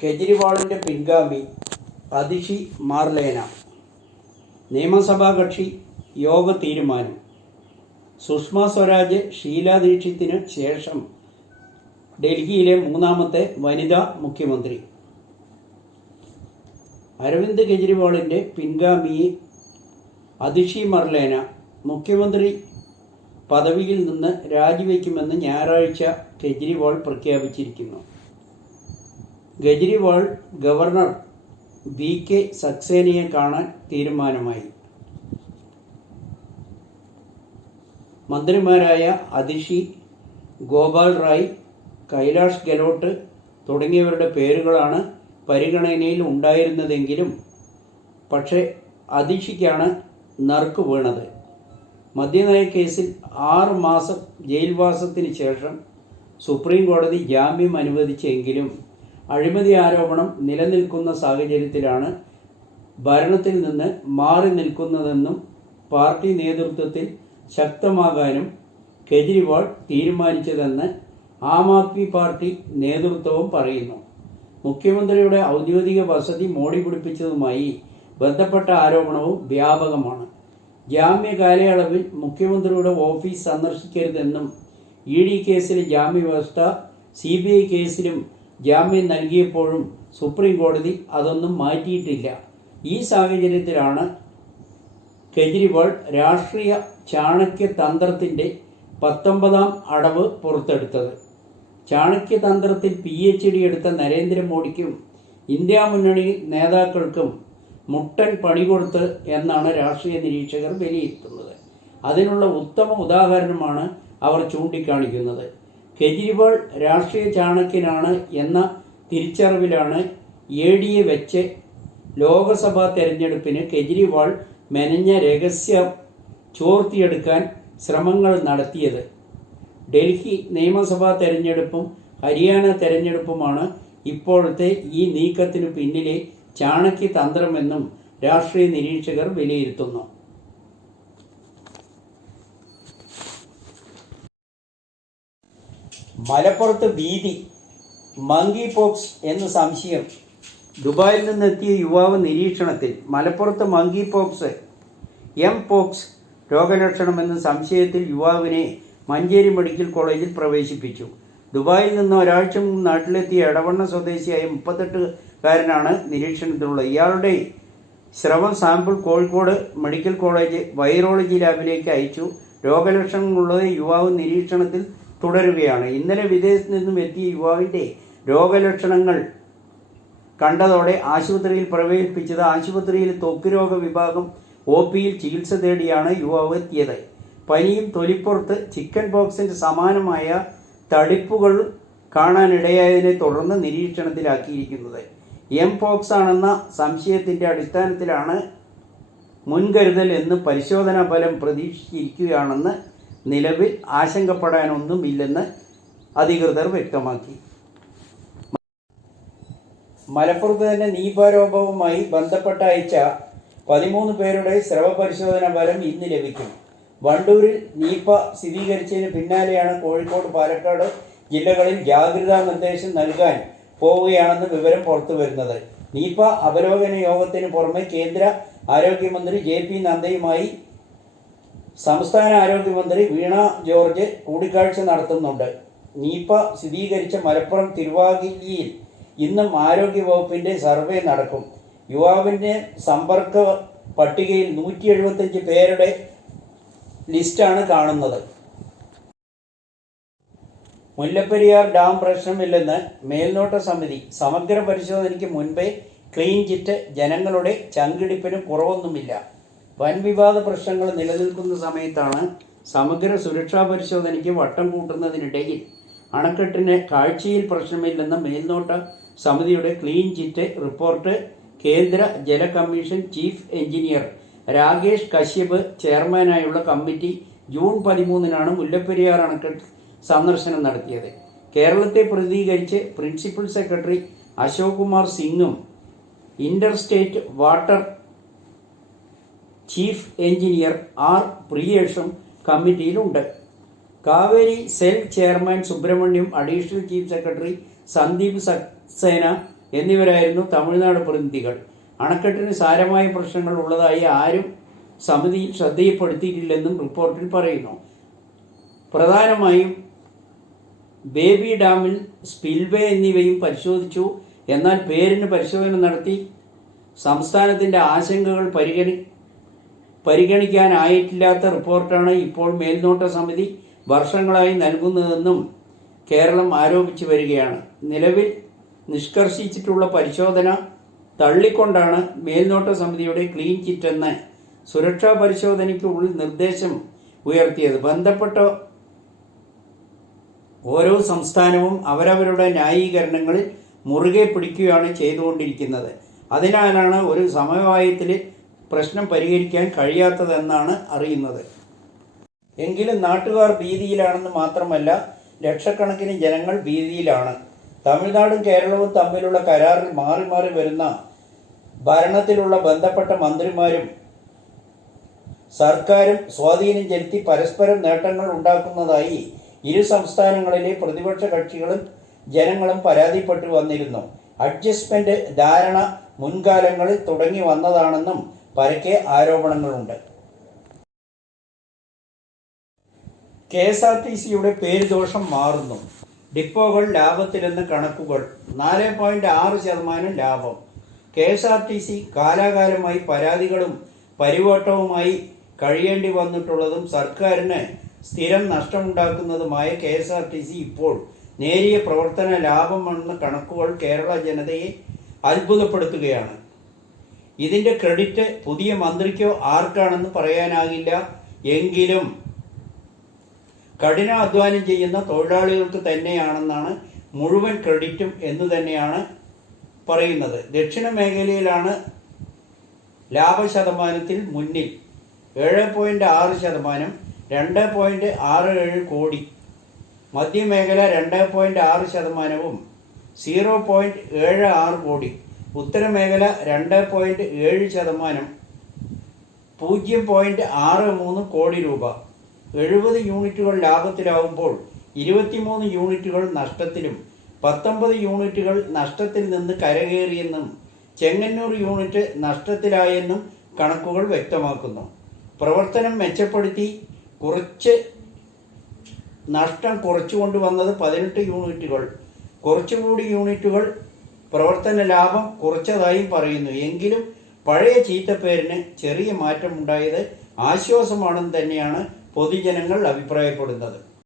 കെജ്രിവാളിൻ്റെ പിൻഗാമി അതിഷി മാർലേന. നിയമസഭാ കക്ഷി യോഗ തീരുമാനം. സുഷമ സ്വരാജ് ഷീലാ ദീക്ഷിത്തിന് ശേഷം ഡൽഹിയിലെ മൂന്നാമത്തെ വനിതാ മുഖ്യമന്ത്രി. അരവിന്ദ് കെജ്രിവാളിൻ്റെ പിൻഗാമി അതിഷി മർലേന മുഖ്യമന്ത്രി പദവിയിൽ നിന്ന് രാജിവെക്കുമെന്ന് ഞായറാഴ്ച കെജ്രിവാൾ പ്രഖ്യാപിച്ചിരിക്കുന്നു. കെജ്രിവാൾ ഗവർണർ VK സക്സേനയെ കാണാൻ തീരുമാനമായി. മന്ത്രിമാരായ അതിഷി, ഗോപാൽ റായ്, കൈലാഷ് ഗെലോട്ട് തുടങ്ങിയവരുടെ പേരുകളാണ് പരിഗണനയിൽ ഉണ്ടായിരുന്നതെങ്കിലും പക്ഷേ അതിഷിക്കാണ് നറുക്ക് വീണത്. മദ്യനയ കേസിൽ 6 മാസം ജയിൽവാസത്തിന് ശേഷം സുപ്രീം കോടതി ജാമ്യം അനുവദിച്ചെങ്കിലും അഴിമതി ആരോപണം നിലനിൽക്കുന്ന സാഹചര്യത്തിലാണ് ഭരണത്തിൽ നിന്ന് മാറി നിൽക്കുന്നതെന്നും പാർട്ടി നേതൃത്വത്തിൽ ശക്തമാകാനും കെജ്രിവാൾ തീരുമാനിച്ചതെന്ന് ആം ആദ്മി പാർട്ടി നേതൃത്വവും പറയുന്നു. മുഖ്യമന്ത്രിയുടെ ഔദ്യോഗിക വസതി മോടി പിടിപ്പിച്ചതുമായി ബന്ധപ്പെട്ട ആരോപണവും വ്യാപകമാണ്. ജാമ്യ കാലയളവിൽ മുഖ്യമന്ത്രിയുടെ ഓഫീസ് സന്ദർശിക്കരുതെന്നും ED കേസിലെ ജാമ്യവ്യവസ്ഥ CBI കേസിലും ജാമ്യം നൽകിയപ്പോഴും സുപ്രീം കോടതി അതൊന്നും മാറ്റിയിട്ടില്ല. ഈ സാഹചര്യത്തിലാണ് കെജ്രിവാൾ രാഷ്ട്രീയ ചാണക്യതന്ത്രത്തിൻ്റെ 19ാം അടവ് പുറത്തെടുത്തത്. ചാണക്യതന്ത്രത്തിൽ PhD എടുത്ത നരേന്ദ്രമോദിക്കും ഇന്ത്യ മുന്നണി നേതാക്കൾക്കും മുട്ടൻ പണി കൊടുത്ത് എന്നാണ് രാഷ്ട്രീയ നിരീക്ഷകർ വിലയിരുത്തുന്നത്. അതിനുള്ള ഉത്തമ ഉദാഹരണമാണ് അവർ ചൂണ്ടിക്കാണിക്കുന്നത്. കെജ്രിവാൾ രാഷ്ട്രീയ ചാണക്യനാണ് എന്ന തിരിച്ചറിവിലാണ് ADA വെച്ച് ലോക്സഭാ തെരഞ്ഞെടുപ്പിന് കെജ്രിവാൾ മെനഞ്ഞ രഹസ്യം ചോർത്തിയെടുക്കാൻ ശ്രമങ്ങൾ നടത്തിയത്. ഡൽഹി നിയമസഭാ തെരഞ്ഞെടുപ്പും ഹരിയാന തെരഞ്ഞെടുപ്പുമാണ് ഇപ്പോഴത്തെ ഈ നീക്കത്തിനു പിന്നിലെ ചാണക്യതന്ത്രമെന്നും രാഷ്ട്രീയ നിരീക്ഷകർ വിലയിരുത്തുന്നു. മലപ്പുറത്ത് ഭീതി, മങ്കി പോക്സ് എന്ന് സംശയം. ദുബായിൽ നിന്നെത്തിയ യുവാവ് നിരീക്ഷണത്തിൽ. മലപ്പുറത്ത് മങ്കി പോക്സ് പോക്സ് രോഗലക്ഷണമെന്ന സംശയത്തിൽ യുവാവിനെ മഞ്ചേരി മെഡിക്കൽ കോളേജിൽ പ്രവേശിപ്പിച്ചു. ദുബായിൽ നിന്ന് ഒരാഴ്ച മുമ്പ് നാട്ടിലെത്തിയ എടവണ്ണ സ്വദേശിയായ 38-കാരനാണ് നിരീക്ഷണത്തിലുള്ളത്. ഇയാളുടെ സ്രവം sample Kozhikode medical college virology ലാബിലേക്ക് അയച്ചു. രോഗലക്ഷണങ്ങളുള്ളത് യുവാവ് നിരീക്ഷണത്തിൽ തുടരുകയാണ്. ഇന്നലെ വിദേശത്ത് നിന്നും എത്തിയ യുവാവിൻ്റെ രോഗലക്ഷണങ്ങൾ കണ്ടതോടെ ആശുപത്രിയിൽ പ്രവേശിപ്പിച്ചത്. ആശുപത്രിയിൽ ത്വക്ക് രോഗ വിഭാഗം OPയിൽ ചികിത്സ തേടിയാണ് യുവാവ് എത്തിയത്. പനിയും തൊലിപ്പുറത്ത് ചിക്കൻ പോക്സിൻ്റെ സമാനമായ തടിപ്പുകൾ കാണാനിടയായതിനെ തുടർന്ന് നിരീക്ഷണത്തിലാക്കിയിരിക്കുന്നത്. പോക്സ് ആണെന്ന സംശയത്തിൻ്റെ അടിസ്ഥാനത്തിലാണ് മുൻകരുതൽ എന്ന് പരിശോധനാ ഫലം പ്രതീക്ഷിച്ചിരിക്കുകയാണെന്ന് നിലവിൽ ആശങ്കപ്പെടാനൊന്നുമില്ലെന്ന് അധികൃതർ വ്യക്തമാക്കി. മലപ്പുറത്ത് തന്നെ നിപ രോഗവുമായി ബന്ധപ്പെട്ട അയച്ച 13 പേരുടെ സ്രവ പരിശോധനാ ഫലം ഇന്ന് ലഭിക്കും. വണ്ടൂരിൽ നിപ സ്ഥിരീകരിച്ചതിന് പിന്നാലെയാണ് കോഴിക്കോട്, പാലക്കാട് ജില്ലകളിൽ ജാഗ്രതാ നിർദ്ദേശം നൽകാൻ പോവുകയാണെന്ന് വിവരം പുറത്തു വരുന്നത്. നിപ അവലോകന യോഗത്തിന് പുറമെ കേന്ദ്ര ആരോഗ്യമന്ത്രി JP നദ്ദയുമായി സംസ്ഥാന ആരോഗ്യമന്ത്രി വീണ ജോർജ് കൂടിക്കാഴ്ച നടത്തുന്നുണ്ട്. നിപ സ്ഥിരീകരിച്ച മലപ്പുറം തിരുവാതിരയിൽ ഇന്നും ആരോഗ്യവകുപ്പിൻ്റെ സർവേ നടക്കും. യുവാവിൻ്റെ സമ്പർക്ക പട്ടികയിൽ 175 പേരുടെ ലിസ്റ്റാണ് കാണുന്നത്. മുല്ലപ്പെരിയാർ ഡാം പ്രശ്നമില്ലെന്ന് മേൽനോട്ട സമിതി. സമഗ്ര പരിശോധനയ്ക്ക് മുൻപേ ക്ലീൻ ചിറ്റ്. ജനങ്ങളുടെ ചങ്കിടിപ്പിന് കുറവൊന്നുമില്ല. വൻവിവാദ പ്രശ്നങ്ങൾ നിലനിൽക്കുന്ന സമയത്താണ് സമഗ്ര സുരക്ഷാ പരിശോധനയ്ക്ക് വട്ടം കൂട്ടുന്നതിനിടയിൽ അണക്കെട്ടിന് കാഴ്ചയിൽ പ്രശ്നമില്ലെന്ന മേൽനോട്ട സമിതിയുടെ ക്ലീൻ ചിറ്റ് റിപ്പോർട്ട് കേന്ദ്ര ജല commission chief engineer Rakesh Kashyap ചെയർമാനായുള്ള കമ്മിറ്റി ജൂൺ 13-നാണ് മുല്ലപ്പെരിയാർ അണക്കെട്ട് സന്ദർശനം നടത്തിയത്. കേരളത്തെ പ്രതിനിധീകരിച്ച് പ്രിൻസിപ്പൽ സെക്രട്ടറി അശോക് കുമാർ സിംഗും interstate water chief engineer R. പ്രിയേഷും കമ്മിറ്റിയിലുണ്ട്. Kaveri cell chairman Subramaniam, additional chief secretary Sandeep Saxena, എന്നിവരായിരുന്നു തമിഴ്നാട് പ്രതിനിധികൾ. അണക്കെട്ടിന് സാരമായ പ്രശ്നങ്ങൾ ഉള്ളതായി ആരും സമിതി ശ്രദ്ധയിൽപ്പെടുത്തിയിട്ടില്ലെന്നും റിപ്പോർട്ടിൽ പറയുന്നു. പ്രധാനമായും ബേബി ഡാമിൽ സ്പിൽവേ എന്നിവയും പരിശോധിച്ചു. എന്നാൽ പേരിന് പരിശോധന നടത്തി സംസ്ഥാനത്തിൻ്റെ ആശങ്കകൾ പരിഗണിക്കാനായിട്ടില്ലാത്ത റിപ്പോർട്ടാണ് ഇപ്പോൾ മേൽനോട്ട സമിതി വർഷങ്ങളായി നൽകുന്നതെന്നും കേരളം ആരോപിച്ചു വരികയാണ്. നിലവിൽ നിഷ്കർഷിച്ചിട്ടുള്ള പരിശോധന തള്ളിക്കൊണ്ടാണ് മേൽനോട്ട സമിതിയുടെ ക്ലീൻ ചിറ്റ് എന്ന സുരക്ഷാ പരിശോധനയ്ക്കുള്ളിൽ നിർദ്ദേശം ഉയർത്തിയത്. ബന്ധപ്പെട്ട ഓരോ സംസ്ഥാനവും അവരവരുടെ ന്യായീകരണങ്ങളിൽ മുറുകെ പിടിക്കുകയാണ് ചെയ്തുകൊണ്ടിരിക്കുന്നത്. അതിനാലാണ് ഒരു സമവായത്തിൽ പ്രശ്നം പരിഹരിക്കാൻ കഴിയാത്തതെന്നാണ് അറിയുന്നത്. എങ്കിലും നാട്ടുകാർ ഭീതിയിലാണെന്ന് മാത്രമല്ല, ലക്ഷക്കണക്കിന് ജനങ്ങൾ ഭീതിയിലാണ്. തമിഴ്നാടും കേരളവും തമ്മിലുള്ള കരാറിൽ മാറി മാറി വരുന്ന ഭരണത്തിലുള്ള ബന്ധപ്പെട്ട മന്ത്രിമാരും സർക്കാരും സ്വാധീനം ചെലുത്തി പരസ്പരം നേട്ടങ്ങൾ ഉണ്ടാക്കുന്നതായി ഇരു സംസ്ഥാനങ്ങളിലെ പ്രതിപക്ഷ കക്ഷികളും ജനങ്ങളും പരാതിപ്പെട്ടു വന്നിരുന്നു. അഡ്ജസ്റ്റ്മെന്റ് ധാരണ മുൻകാലങ്ങളിൽ തുടങ്ങി വന്നതാണെന്നും പരക്കെ ആരോപണങ്ങളുണ്ട്. KSRTCയുടെ പേരുദോഷം മാറുന്നു. ഡിപ്പോകൾ ലാഭത്തിലെന്ന് കണക്കുകൾ. 4.6% ലാഭം. KSRTC കാലാകാലമായി പരാതികളും പരിവട്ടവുമായി കഴിയേണ്ടി വന്നിട്ടുള്ളതും സർക്കാരിന് സ്ഥിരം നഷ്ടമുണ്ടാക്കുന്നതുമായ KSRTC ഇപ്പോൾ നേരിയ പ്രവർത്തന ലാഭമെന്ന കണക്കുകൾ കേരള ജനതയെ അത്ഭുതപ്പെടുത്തുകയാണ്. ഇതിൻ്റെ ക്രെഡിറ്റ് പുതിയ മന്ത്രിക്കോ ആർക്കാണെന്ന് പറയാനാകില്ല. എങ്കിലും കഠിനാധ്വാനം ചെയ്യുന്ന തൊഴിലാളികൾക്ക് തന്നെയാണെന്നാണ് മുഴുവൻ ക്രെഡിറ്റും എന്ന് തന്നെയാണ് പറയുന്നത്. ദക്ഷിണ മേഖലയിലാണ് ലാഭശതമാനത്തിൽ മുന്നിൽ. 7.6%, 2.67 കോടി. മധ്യമേഖല 2.6%, 0.76 കോടി. ഉത്തരമേഖല 2.7%, 0.63 കോടി രൂപ. 70 യൂണിറ്റുകൾ ലാഭത്തിലാവുമ്പോൾ 23 യൂണിറ്റുകൾ നഷ്ടത്തിലും 19 യൂണിറ്റുകൾ നഷ്ടത്തിൽ നിന്ന് കരകയറിയെന്നും ചെങ്ങന്നൂർ യൂണിറ്റ് നഷ്ടത്തിലായെന്നും കണക്കുകൾ വ്യക്തമാക്കുന്നു. പ്രവർത്തനം മെച്ചപ്പെടുത്തി നഷ്ടം കുറച്ചുകൊണ്ടുവന്നത് 18 യൂണിറ്റുകൾ. കുറച്ചുകൂടി യൂണിറ്റുകൾ പ്രവർത്തന ലാഭം കുറച്ചതായും പറയുന്നു. എങ്കിലും പഴയ ചീത്തപ്പേരിന് ചെറിയ മാറ്റമുണ്ടായത് ആശ്വാസമാണെന്ന് തന്നെയാണ് പൊതുജനങ്ങൾ അഭിപ്രായപ്പെടുന്നത്.